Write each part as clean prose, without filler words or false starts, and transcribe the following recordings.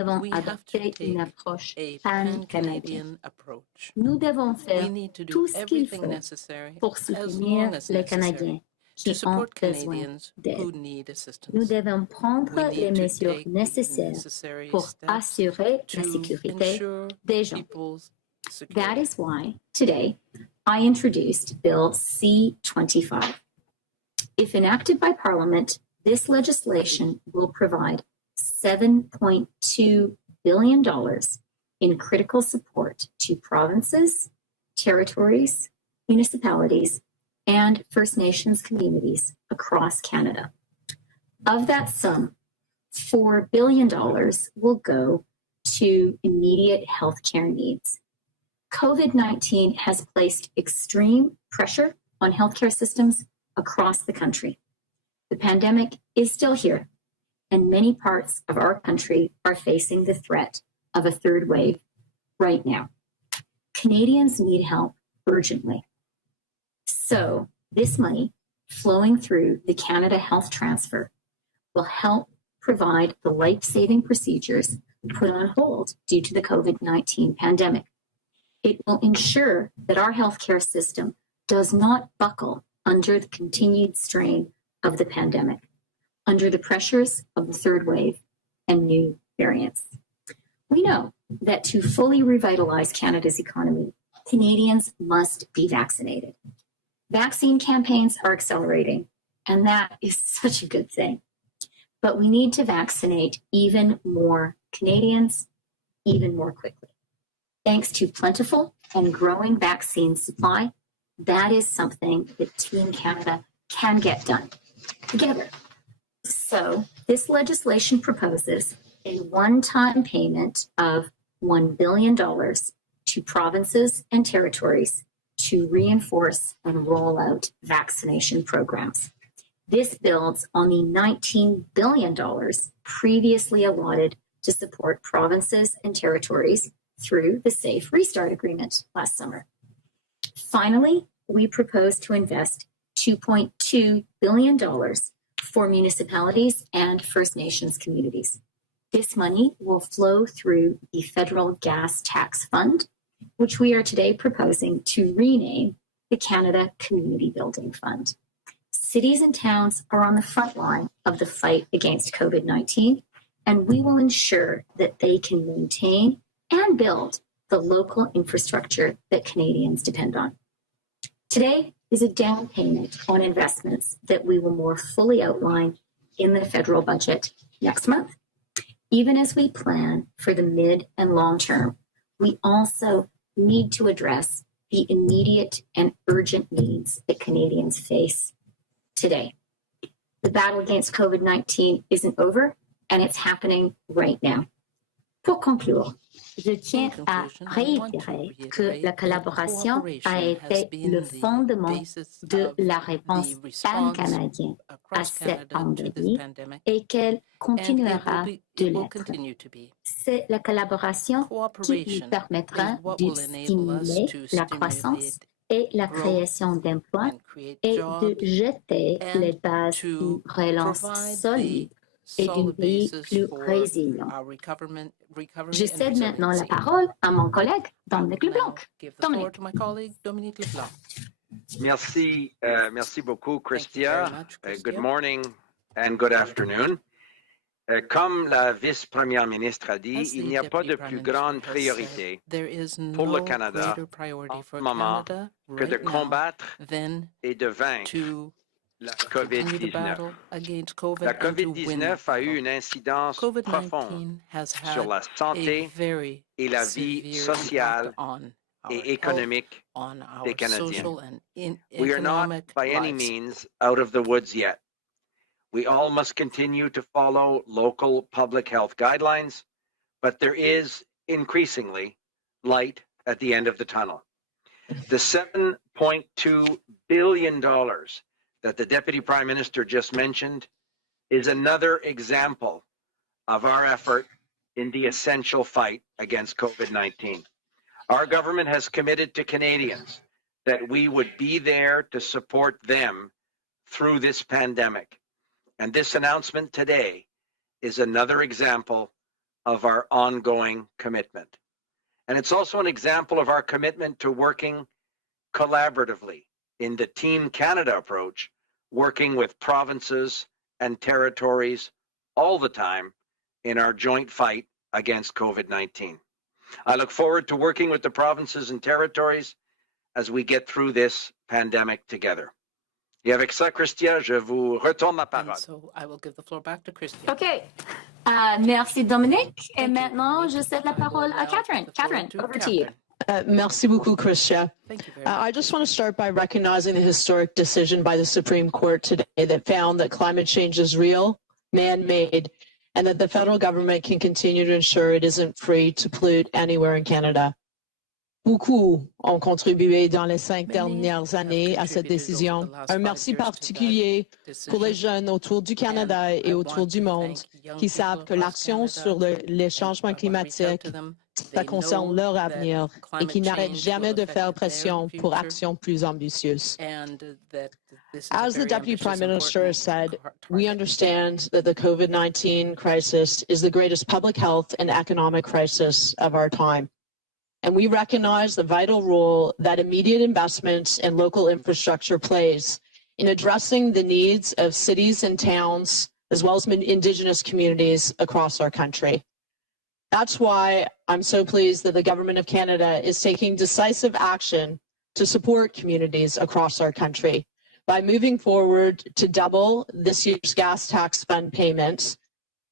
devons We have to adopter une take approche a pan-canadienne. pan-Canadian approach. Nous devons We faire need to do tout ce qu'il everything faut necessary, pour as soutenir long as les Canadiens necessary, to qui ont support besoin Canadians d'aide. who need Nous assistance. devons prendre We les need to mesures take the nécessaires necessary pour steps assurer la to sécurité ensure des gens. people's That security. is why today I introduced Bill C-25. If enacted by Parliament, this legislation will provide $7.2 billion in critical support to provinces, territories, municipalities, and First Nations communities across Canada. Of that sum, $4 billion will go to immediate healthcare needs. COVID-19 has placed extreme pressure on healthcare systems across the country. The pandemic is still here, and many parts of our country are facing the threat of a third wave right now. Canadians need help urgently. So this money flowing through the Canada Health Transfer will help provide the life-saving procedures put on hold due to the COVID-19 pandemic. It will ensure that our healthcare system does not buckle under the continued strain of the pandemic, under the pressures of the third wave and new variants. We know that to fully revitalize Canada's economy, Canadians must be vaccinated. Vaccine campaigns are accelerating, and that is such a good thing. But we need to vaccinate even more Canadians, even more quickly. Thanks to plentiful and growing vaccine supply, that is something that Team Canada can get done together. So this legislation proposes a one-time payment of $1 billion to provinces and territories to reinforce and roll out vaccination programs. This builds on the $19 billion previously allotted to support provinces and territories through the Safe Restart Agreement last summer. Finally, we propose to invest $2.2 billion for municipalities and First Nations communities. This money will flow through the Federal Gas Tax Fund, which we are today proposing to rename the Canada Community Building Fund. Cities and towns are on the front line of the fight against COVID-19, and we will ensure that they can maintain and build the local infrastructure that Canadians depend on. Today is a down payment on investments that we will more fully outline in the federal budget next month. Even as we plan for the mid and long term, we also need to address the immediate and urgent needs that Canadians face today. The battle against COVID-19 isn't over, and it's happening right now. Pour conclure, je tiens à réitérer que la collaboration a été le fondement de la réponse pan-canadienne à cette pandémie et qu'elle continuera de l'être. C'est la collaboration qui nous permettra de stimuler la croissance et la création d'emplois et de jeter les bases d'une relance solide et d'un pays plus résilient. Je cède maintenant la parole à mon collègue Dominique Leblanc. Dominique. Merci beaucoup, Christia. Good morning and good afternoon. Comme la vice-première ministre a dit, il n'y a pas de plus grande priorité pour le Canada en ce moment que de combattre et de vaincre la COVID-19. La COVID-19 a eu une incidence profonde sur la santé et la vie sociale et économique des Canadiens. We are not by any means out of the woods yet. We all must continue to follow local public health guidelines, but there is increasingly light at the end of the tunnel. The $7.2 billion that the Deputy Prime Minister just mentioned is another example of our effort in the essential fight against COVID-19. Our government has committed to Canadians that we would be there to support them through this pandemic. And this announcement today is another example of our ongoing commitment. And it's also an example of our commitment to working collaboratively in the Team Canada approach, working with provinces and territories all the time in our joint fight against COVID-19. I look forward to working with the provinces and territories as we get through this pandemic together. Et avec ça, Christia, je vous retourne la parole. And so I will give the floor back to Christia. OK. Merci, Dominique. Et maintenant, je cède la parole à Catherine. Catherine, over to you. Merci beaucoup, Christia. Thank you very much. I just want to start by recognizing the historic decision by the Supreme Court today that found that climate change is real, man-made, and that the federal government can continue to ensure it isn't free to pollute anywhere in Canada. Beaucoup ont contribué dans les 5 dernières années à cette décision. Un merci particulier pour les jeunes autour du Canada et autour du monde qui savent que l'action sur les changements climatiques, ça concerne leur avenir et qui n'arrêtent jamais de faire pression pour actions plus ambitieuses. As the Deputy Prime Minister has said, we understand that the COVID-19 crisis is the greatest public health and economic crisis of our time. And we recognize the vital role that immediate investments in local infrastructure plays in addressing the needs of cities and towns, as well as Indigenous communities across our country. That's why I'm so pleased that the Government of Canada is taking decisive action to support communities across our country by moving forward to double this year's gas tax fund payments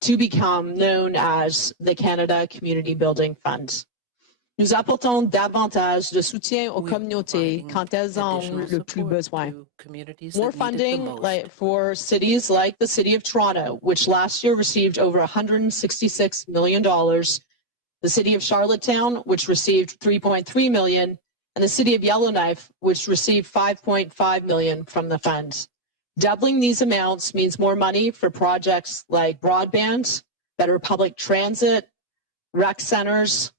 to become known as the Canada Community Building Fund. Nous apportons davantage de soutien aux communautés quand elles en ont le plus besoin. More funding for cities like the City of Toronto, which last year received over $166 million, the City of Charlottetown, which received $3.3 million, and the City of Yellowknife, which received $5.5 million from the fund. Doubling these amounts means more money for projects like broadband, better public transit, rec centers,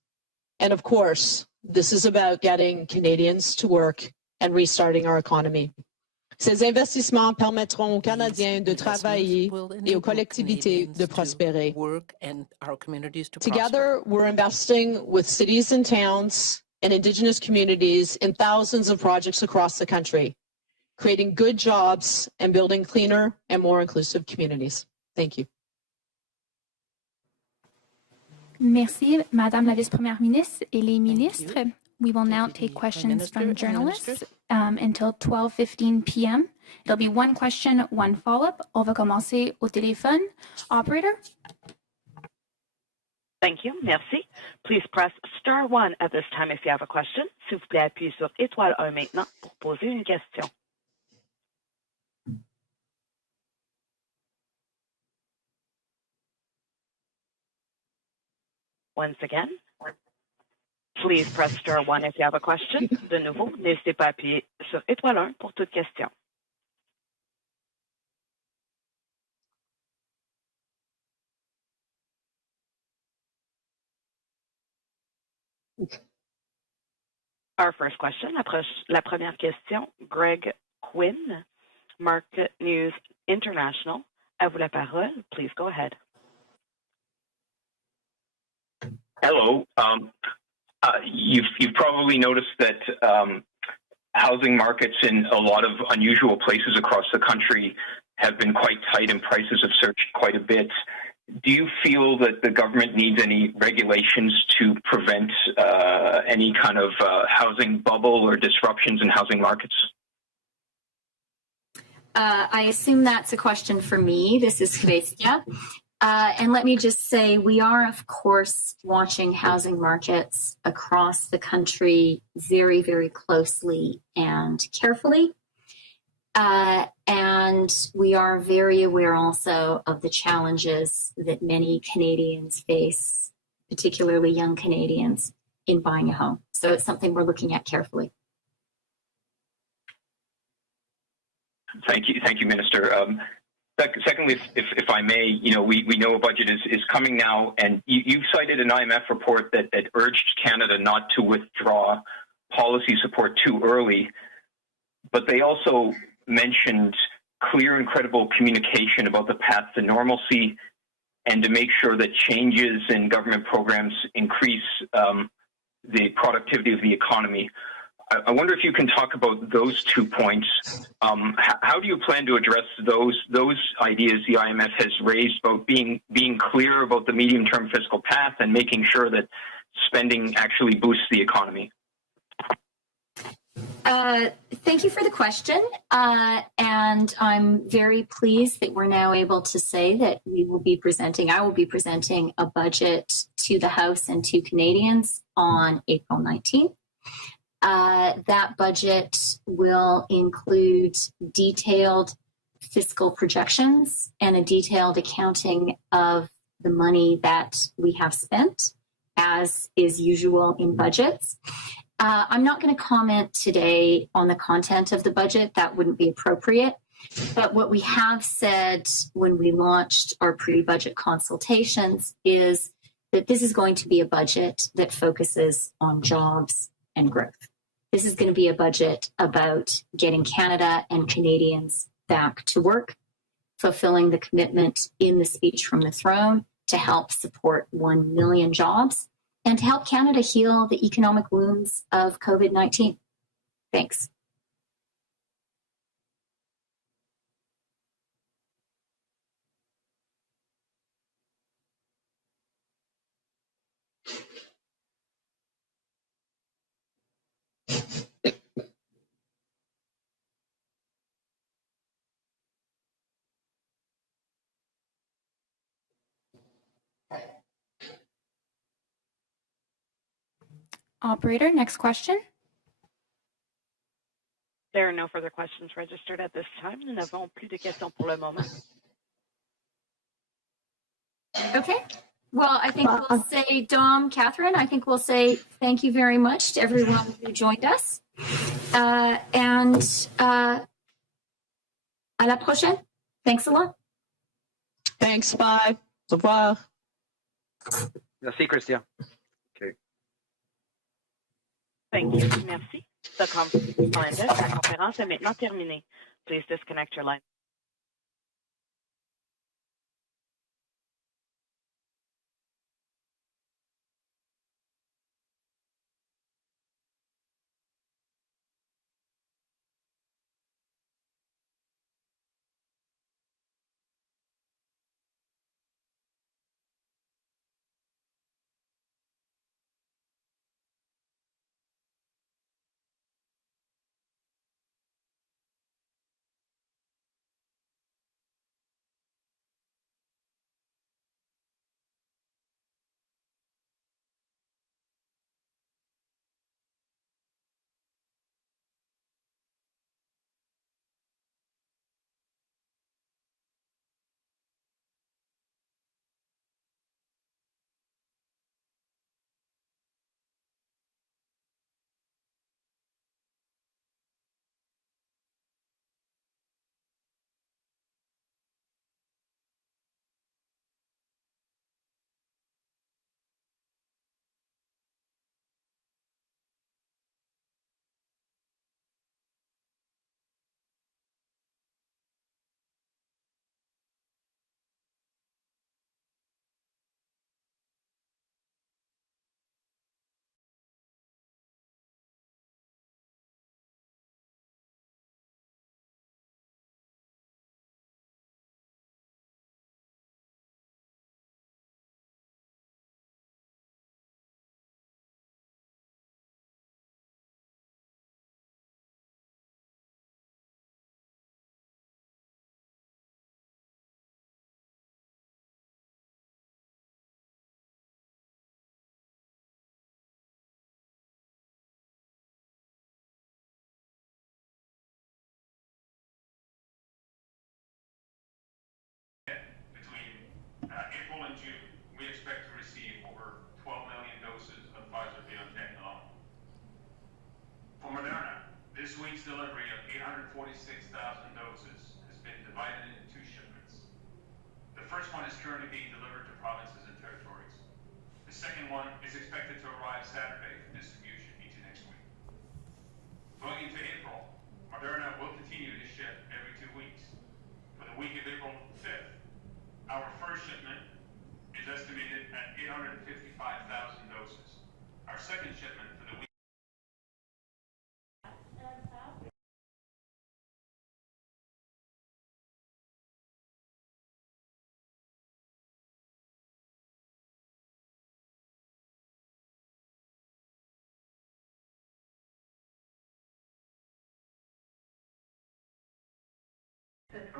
and of course, this is about getting Canadians to work and restarting our economy. Ces investissements permettront aux Canadiens de travailler et aux collectivités de prospérer. Together, we're investing with cities and towns and Indigenous communities in thousands of projects across the country, creating good jobs and building cleaner and more inclusive communities. Thank you. Merci, Madame la Vice-Première ministre et les ministres. We will now take questions from journalists until 12:15 p.m. It'll be one question, one follow-up. On va commencer au téléphone. Operator? Thank you. Merci. Please press star 1 at this time if you have a question. S'il vous plaît, appuyez sur étoile 1 maintenant pour poser une question. Once again, please press star 1 if you have a question. De nouveau, n'hésitez pas à appuyer sur étoile 1 pour toute question. Our first question, la première question, Greg Quinn, Market News International. À vous la parole. Please go ahead. Hello. You've probably noticed that housing markets in a lot of unusual places across the country have been quite tight and prices have surged quite a bit. Do you feel that the government needs any regulations to prevent any kind of housing bubble or disruptions in housing markets? I assume that's a question for me. This is Christia. And let me just say, we are, of course, watching housing markets across the country very, very closely and carefully. And we are very aware also of the challenges that many Canadians face, particularly young Canadians, in buying a home. So it's something we're looking at carefully. Thank you, Minister. Secondly, if I may, we know a budget is coming now, and you've cited an IMF report that urged Canada not to withdraw policy support too early, but they also mentioned clear and credible communication about the path to normalcy and to make sure that changes in government programs increase the productivity of the economy. I wonder if you can talk about those 2 points. How do you plan to address those ideas the IMF has raised about being clear about the medium-term fiscal path and making sure that spending actually boosts the economy? Thank you for the question. And I'm very pleased that we're now able to say that I will be presenting a budget to the House and to Canadians on April 19th. That budget will include detailed fiscal projections and a detailed accounting of the money that we have spent, as is usual in budgets. I'm not going to comment today on the content of the budget. That wouldn't be appropriate. But what we have said when we launched our pre-budget consultations is that this is going to be a budget that focuses on jobs and growth. This is going to be a budget about getting Canada and Canadians back to work, fulfilling the commitment in the speech from the throne to help support 1 million jobs and to help Canada heal the economic wounds of COVID-19. Thanks. Operator, next question. There are no further questions registered at this time. Nous n'avons plus de questions pour le moment. Okay. Well, I think we'll say, Dom, Catherine, I think we'll say thank you very much to everyone who joined us. And à la prochaine. Thanks a lot. Thanks. Bye. Au revoir. Merci, Christian. Okay. Thank you. Merci. La conférence est maintenant terminée. Please disconnect your line.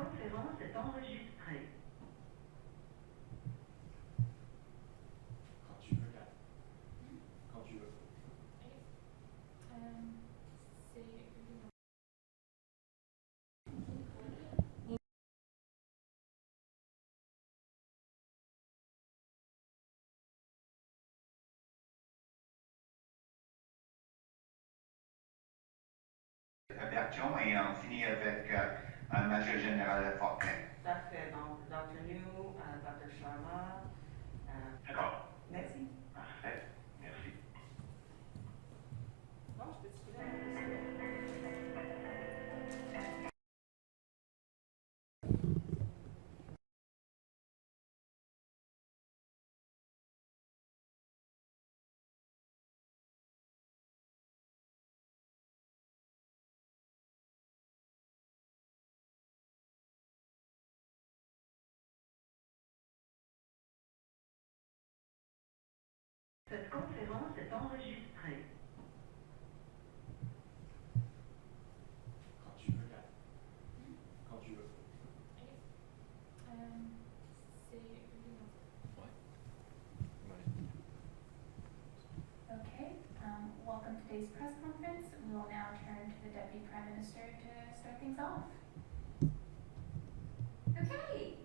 conférence est enregistrée. Quand tu veux, Kat. Quand tu veux. Bertion et on finit avec un major général Fortin. Parfait. Donc, Dr. New, Dr. Sharma. D'accord. Merci. Parfait. Merci. Bon, je peux te filer Cette conférence est enregistrée.